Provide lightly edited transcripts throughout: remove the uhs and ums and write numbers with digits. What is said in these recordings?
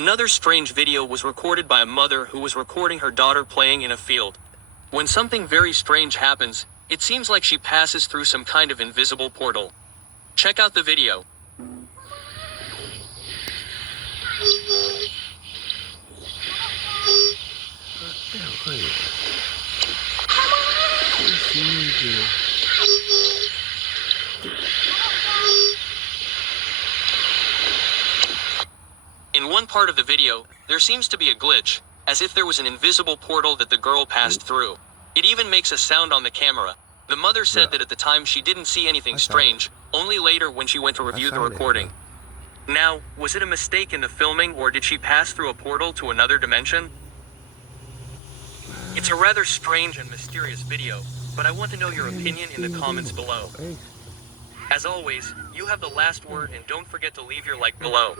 Another strange video was recorded by a mother who was recording her daughter playing in a field. When something very strange happens, it seems like she passes through some kind of invisible portal. Check out the video. In one part of the video, there seems to be a glitch, as if there was an invisible portal that the girl passed through. It even makes a sound on the camera. The mother said that at the time she didn't see anything strange, only later when she went to review the recording. Now, was it a mistake in the filming or did she pass through a portal to another dimension? It's a rather strange and mysterious video, but I want to know your opinion in the comments below. As always, you have the last word and don't forget to leave your like below.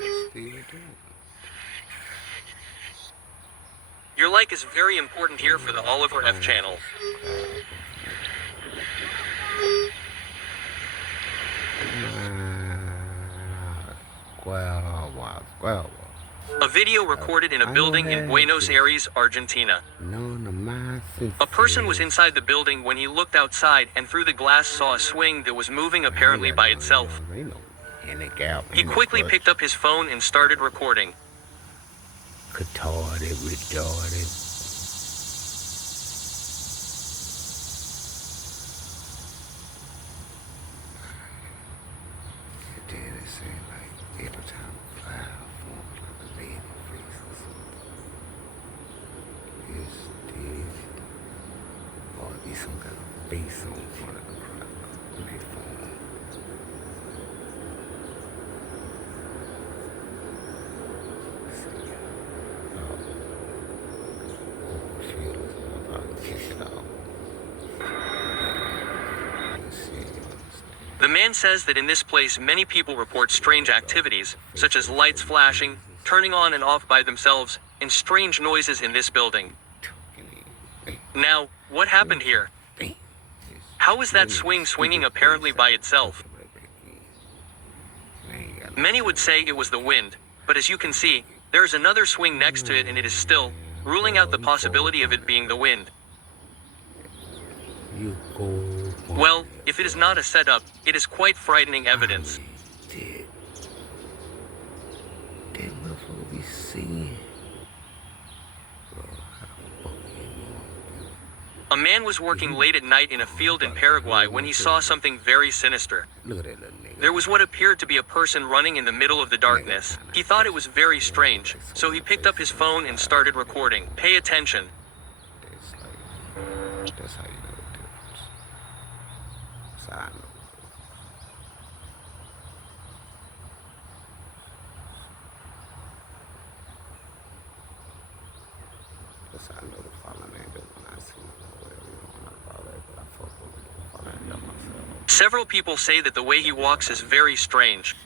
Your like is very important here for the Oliver F channel. A video recorded in a building in Buenos Aires, Argentina. A person was inside the building when he looked outside and through the glass saw a swing that was moving apparently by itself. He quickly picked up his phone and started recording. Retarded. Every time a cloud forms like a lady face or something. It's this. Or it'd be some kind of base on front of the crowd when they form. The man says that in this place many people report strange activities, such as lights flashing, turning on and off by themselves, and strange noises in this building. Now, what happened here? How is that swing swinging apparently by itself? Many would say it was the wind, but as you can see, there is another swing next to it and it is still, ruling out the possibility of it being the wind. Well, if it is not a setup, it is quite frightening evidence. A man was working late at night in a field in Paraguay when he saw something very sinister. There was what appeared to be a person running in the middle of the darkness. He thought it was very strange, so he picked up his phone and started recording. Pay attention. That's how you know the difference. That's how I know. That's how I know the fallen angel when I see whatever you want to call it, but I fuck with the fallen angel myself. Several people say that the way he walks is very strange.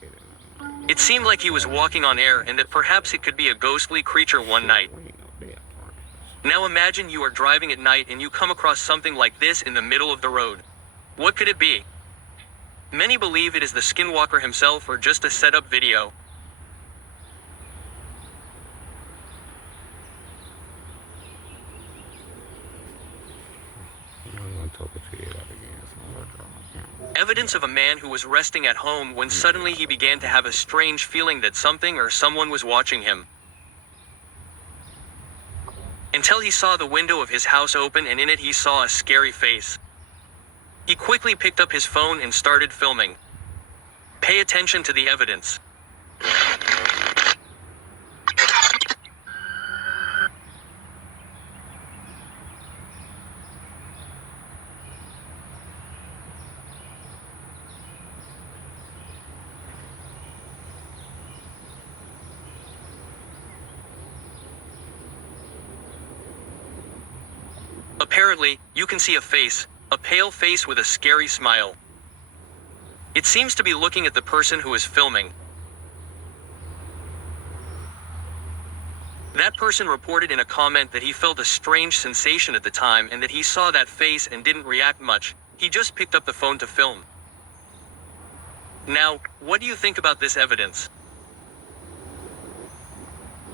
It seemed like he was walking on air and that perhaps it could be a ghostly creature one night. Now imagine you are driving at night and you come across something like this in the middle of the road. What could it be? Many believe it is the Skinwalker himself or just a setup video. Evidence of a man who was resting at home when suddenly he began to have a strange feeling that something or someone was watching him. Until he saw the window of his house open and in it he saw a scary face. He quickly picked up his phone and started filming. Pay attention to the evidence. Apparently, you can see a pale face with a scary smile. It seems to be looking at the person who is filming. That person reported in a comment that he felt a strange sensation at the time and that he saw that face and didn't react much. He just picked up the phone to film. Now, what do you think about this evidence?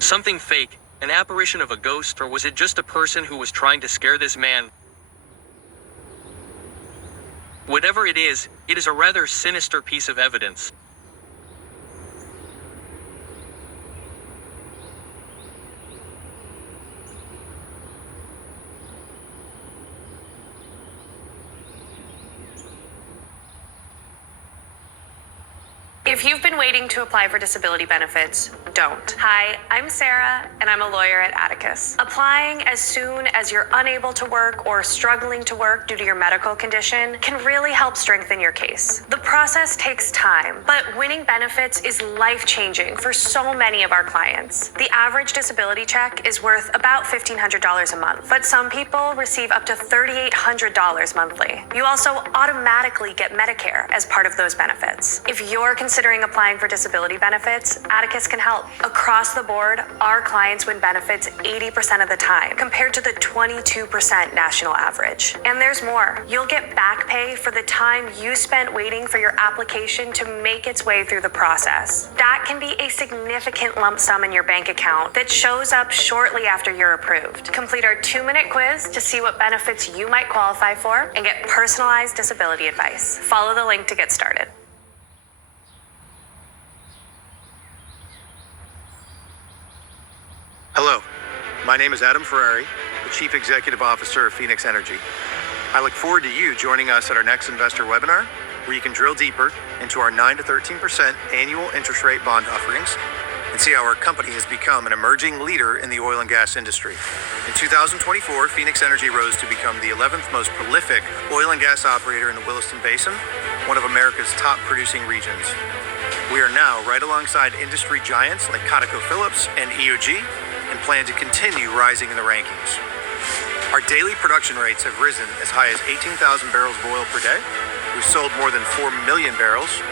Something fake, an apparition of a ghost, or was it just a person who was trying to scare this man? Whatever it is a rather sinister piece of evidence. If you've been waiting to apply for disability benefits, don't. Hi, I'm Sarah, and I'm a lawyer at Atticus. Applying as soon as you're unable to work or struggling to work due to your medical condition can really help strengthen your case. The process takes time, but winning benefits is life-changing for so many of our clients. The average disability check is worth about $1,500 a month, but some people receive up to $3,800 monthly. You also automatically get Medicare as part of those benefits. If you're considering applying for disability benefits, Atticus can help. Across the board, our clients win benefits 80% of the time, compared to the 22% national average. And there's more. You'll get back pay for the time you spent waiting for your application to make its way through the process. That can be a significant lump sum in your bank account that shows up shortly after you're approved. Complete our 2-minute quiz to see what benefits you might qualify for and get personalized disability advice. Follow the link to get started. Hello, my name is Adam Ferrari, the Chief Executive Officer of Phoenix Energy. I look forward to you joining us at our next investor webinar, where you can drill deeper into our 9 to 13% annual interest rate bond offerings and see how our company has become an emerging leader in the oil and gas industry. In 2024, Phoenix Energy rose to become the 11th most prolific oil and gas operator in the Williston Basin, one of America's top producing regions. We are now right alongside industry giants like ConocoPhillips and EOG, and plan to continue rising in the rankings. Our daily production rates have risen as high as 18,000 barrels of oil per day. We've sold more than 4 million barrels,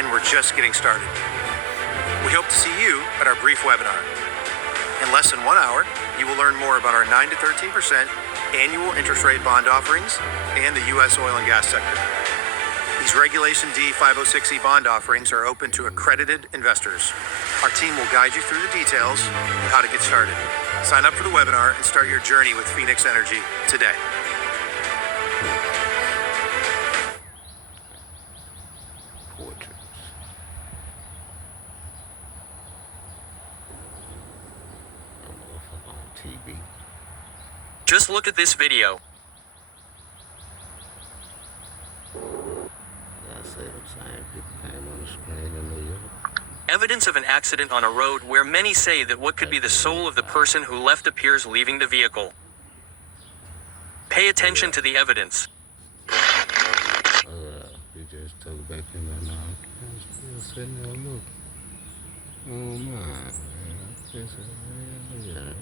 and we're just getting started. We hope to see you at our brief webinar. In less than 1 hour, you will learn more about our 9 to 13% annual interest rate bond offerings and the U.S. oil and gas sector. These Regulation D 506E bond offerings are open to accredited investors. Our team will guide you through the details of how to get started. Sign up for the webinar and start your journey with Phoenix Energy today. Portraits. On TV. Just look at this video. Evidence of an accident on a road where many say that what could be the soul of the person who left appears leaving the vehicle. Pay attention to the evidence. We just took back in the now. I'm still sitting there looking. Oh my, man.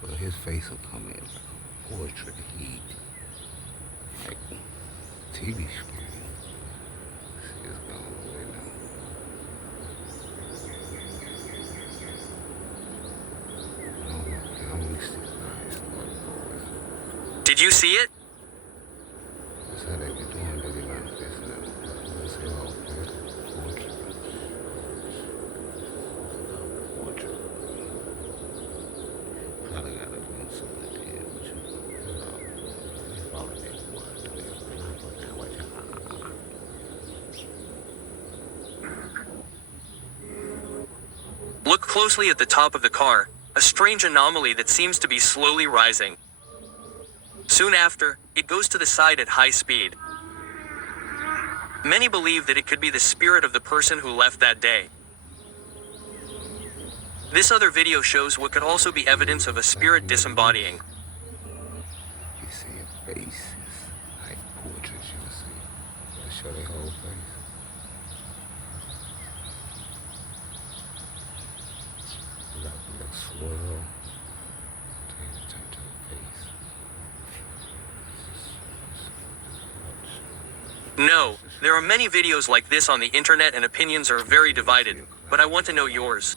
But his face will come in like a portrait heat. Like TV screen. It's gone away now. Did you see it? That's how they be doing it like this. Let's say all portrait. Portrait. Probably got to do something at the end, but you know, probably didn't want to do it. Look closely at the top of the car, a strange anomaly that seems to be slowly rising. Soon after, it goes to the side at high speed. Many believe that it could be the spirit of the person who left that day. This other video shows what could also be evidence of a spirit disembodying. You see faces, like portraits you see. They show their whole face. You got the little swirl. Turn to the face. No, there are many videos like this on the internet and opinions are very divided, but I want to know yours.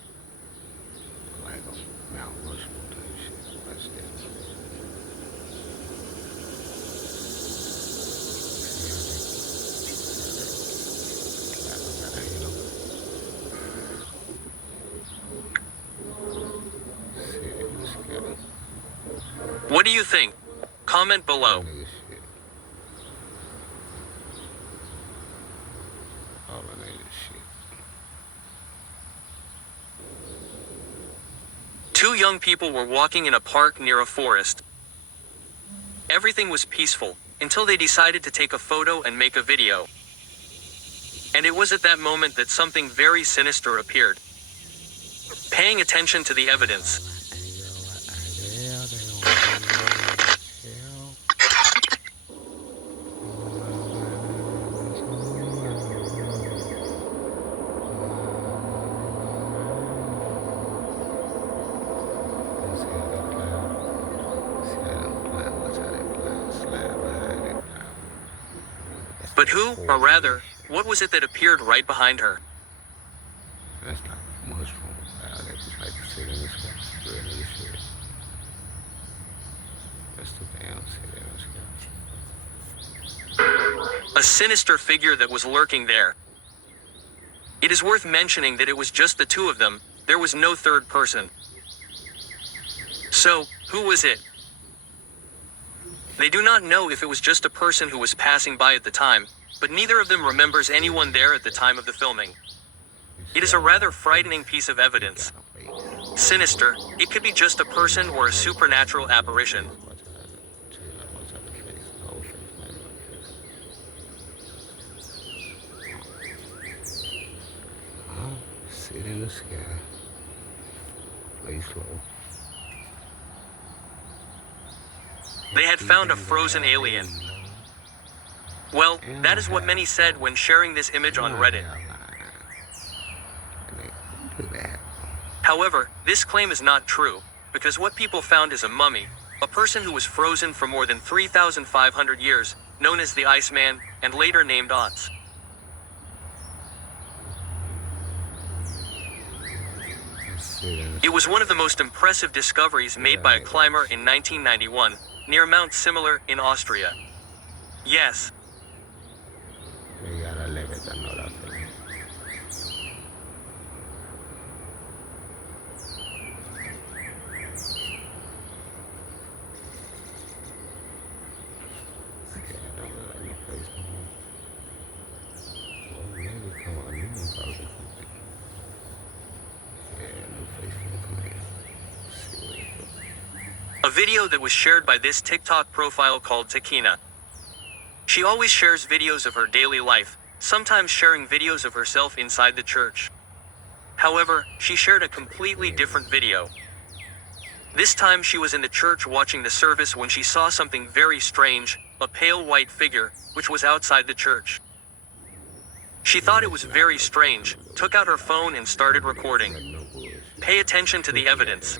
Like a Mount Rushmore type shit. Watch that. See how they clap about it, you know? What do you think? Comment below. Nigga shit. All the nigga shit. Two young people were walking in a park near a forest. Everything was peaceful until they decided to take a photo and make a video. And it was at that moment that something very sinister appeared. Paying attention to the evidence, but who, or rather, what was it that appeared right behind her? That's like mushroom cloud. They just like to sit in the sky. Real nigga shit. That's the damn sit in the sky. A sinister figure that was lurking there. It is worth mentioning that it was just the two of them, there was no third person. So, who was it? They do not know if it was just a person who was passing by at the time, but neither of them remembers anyone there at the time of the filming. It is a rather frightening piece of evidence. Sinister, it could be just a person or a supernatural apparition. Sit in the sky. Play slow. They had found a frozen alien. Well, that is what many said when sharing this image on Reddit. However, this claim is not true, because what people found is a mummy, a person who was frozen for more than 3,500 years, known as the Iceman, and later named Otz. It was one of the most impressive discoveries made by a climber in 1991, near Mount Similar in Austria. Yes. We gotta live it another thing. Don't let me face no more. Well, maybe come on, you know about it. Yeah, no face for me. See what it goes. A video that was shared by this TikTok profile called Takina. She always shares videos of her daily life, sometimes sharing videos of herself inside the church. However, she shared a completely different video. This time she was in the church watching the service when she saw something very strange, a pale white figure, which was outside the church. She thought it was very strange, took out her phone and started recording. Pay attention to the evidence.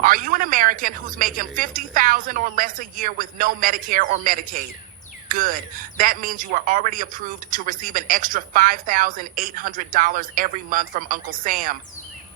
Are you an American who's making $50,000 or less a year with no Medicare or Medicaid? Good. That means you are already approved to receive an extra $5,800 every month from Uncle Sam.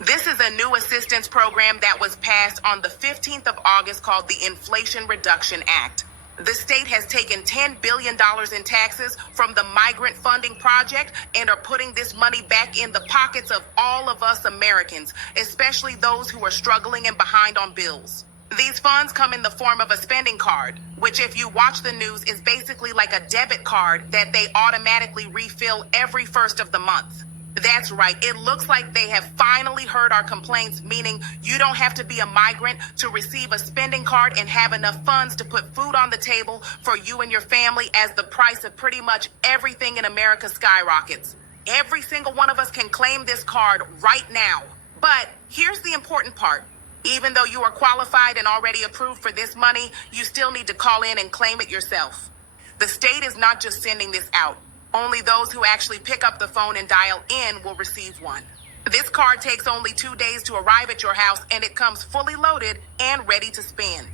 This is a new assistance program that was passed on the 15th of August called the Inflation Reduction Act. The state has taken $10 billion in taxes from the Migrant Funding Project and are putting this money back in the pockets of all of us Americans, especially those who are struggling and behind on bills. These funds come in the form of a spending card, which if you watch the news is basically like a debit card that they automatically refill every first of the month. That's right. It looks like they have finally heard our complaints, meaning you don't have to be a migrant to receive a spending card and have enough funds to put food on the table for you and your family as the price of pretty much everything in America skyrockets. Every single one of us can claim this card right now. But here's the important part. Even though you are qualified and already approved for this money, you still need to call in and claim it yourself. The state is not just sending this out. Only those who actually pick up the phone and dial in will receive one. This card takes only 2 days to arrive at your house, and it comes fully loaded and ready to spend.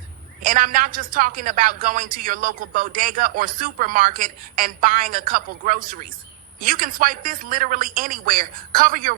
And I'm not just talking about going to your local bodega or supermarket and buying a couple groceries. You can swipe this literally anywhere, cover your